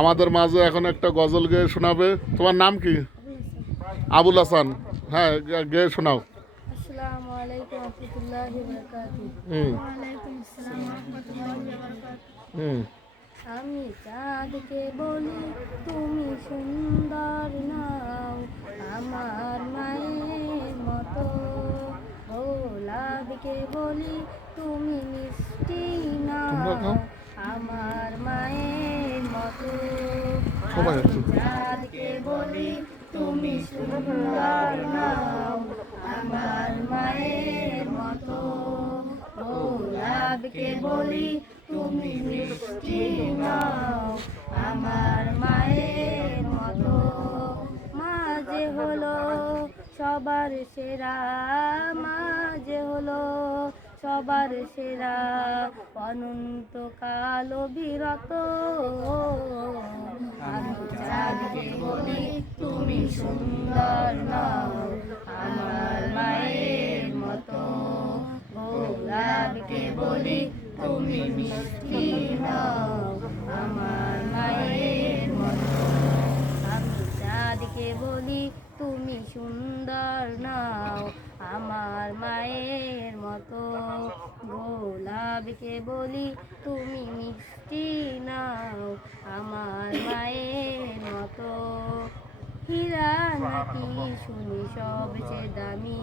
আমাদের মাঝে এখন একটা গজল গেয়ে শোনাবে। তোমার নাম কি? আবুল হাসান। হ্যাঁ, গেয়ে শোনাও। আসসালামু আলাইকুম রাহমাতুল্লাহি ওয়া বারাকাতুহু। হুম ওয়া আলাইকুম আসসালাম ওয়া রাহমাতুল্লাহি ওয়া বারাকাতুহু। হুম আমি চাঁদকে বলি তুমি সুন্দর নাও আমার মায়ের মতো, গোলাপকে বলি তুমি মিষ্টি তোমরা নাও খাও আমার মায়ের মতো। সবাই আমি আছে। চাঁদকে বলি তুমি সুন্দর নাও আমার মায়ের মতো, গোলাপকে বলি তুমি মিষ্টি নাও আমার মায়ের মতো। মা যে হলো সবার সেরা, মা যে হলো সবার সেরা, অনন্ত কাল বিরত। আমি চাঁদকে বলি তুমি সুন্দর নাও আমার মায়ের মতো, গোলাপকে বলি তুমি মিষ্টি নাও আমার মায়ের মতো। আমি চাঁদকে বলি তুমি সুন্দর নাও আমার মায়ের মতো, গোলাপকে বলি তুমি মিষ্টি নাও আমার মায়ের মতো। হীরা নাকি শুনি সবচেয়ে দামি,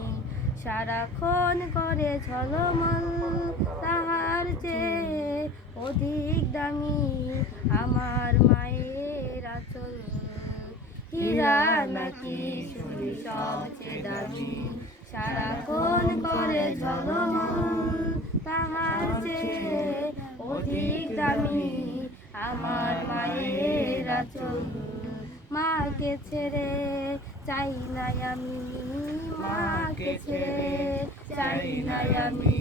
সারাক্ষণ করে ঝলমল, তাহার চেয়ে অধিক দামি আমার মায়ের আঁচল। হীরা নাকি শুনি সবচেয়ে দামি, সারাক্ষণ করে ঝলমল, তাহার চেয়ে অধিক দামি আমার মায়ের আঁচল। মাকে ছেড়ে চাই না আমি, মাকে ছেড়ে চাই না আমি,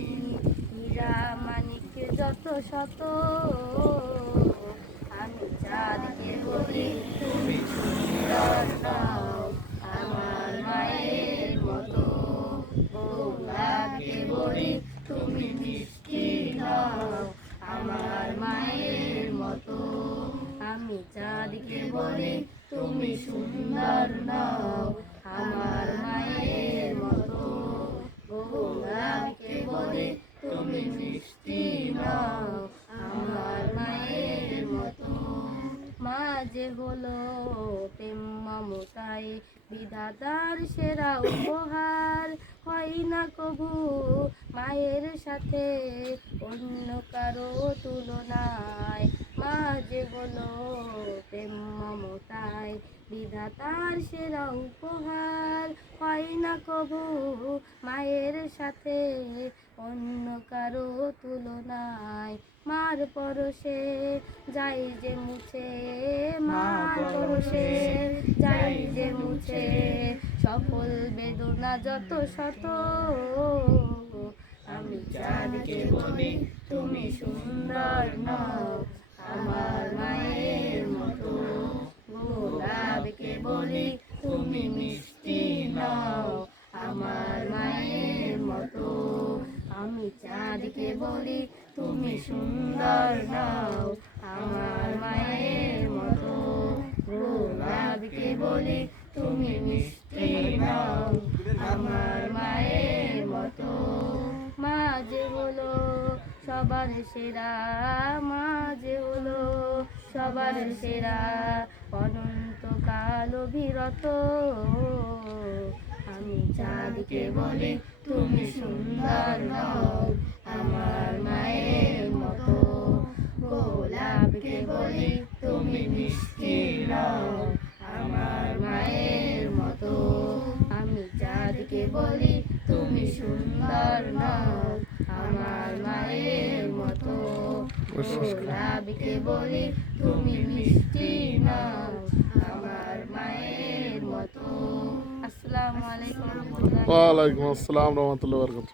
হীরা মানিক যত শত। আমি চাঁদকে বলি তুমি সুন্দর নাও আমার মায়ের মতো, গোলাপকে বলি তুমি মিষ্টি নাও আমার মায়ের মতো। আমি চাঁদকে বলি তুমি সুন্দর নাও আমার মায়ের মতো, গোলাপকে বলি তুমি মিষ্টি নাও আমার মায়ের মতো। মা যে হলো প্রেম মমতায় বিধাতার সেরা উপহার, হয় না কবু মায়ের সাথে অন্য কারো তুলনায়। মা যে হলো প্রেম মমতায় বিধাতার সেরা উপহার, হয় না কবু মায়ের সাথে অন্য কারো তুলনায়। মার পরশে যাই যে মুছে, মার পরশে যাই যে মুছে, সকল বেদনা যত শত। আমি চাঁদকে বলি তুমি সুন্দর নাও আমার মায়ের মতো, গোলাপকে বলি তুমি মিষ্টি নাও আমার মায়ের মতো। আমি চাঁদকে বলি তুমি সুন্দর নাও আমার মায়ের মতো, গোলাপকে বলি তুমি মিষ্টি নাও আমার মায়ের মতো। মা যে হলো সবার সেরা, মা যে হলো সবার সেরা, অনন্ত কাল বিরত। আমি চাঁদকে বলি তুমি সুন্দর নাও আমার মায়ের মতো, গোলাপকে বলি তুমি মিষ্টি নাও আমার মায়ের মতো। আমি চাঁদকে বলি তুমি সুন্দর নাও আমার মায়ের মতো, গোলাপকে বলি তুমি মিষ্টি নাও আমার মায়ের মতো। আসসালামু আলাইকুম। ওয়ালাইকুম আসসালাম রহমতুল্লাহ বরকাত।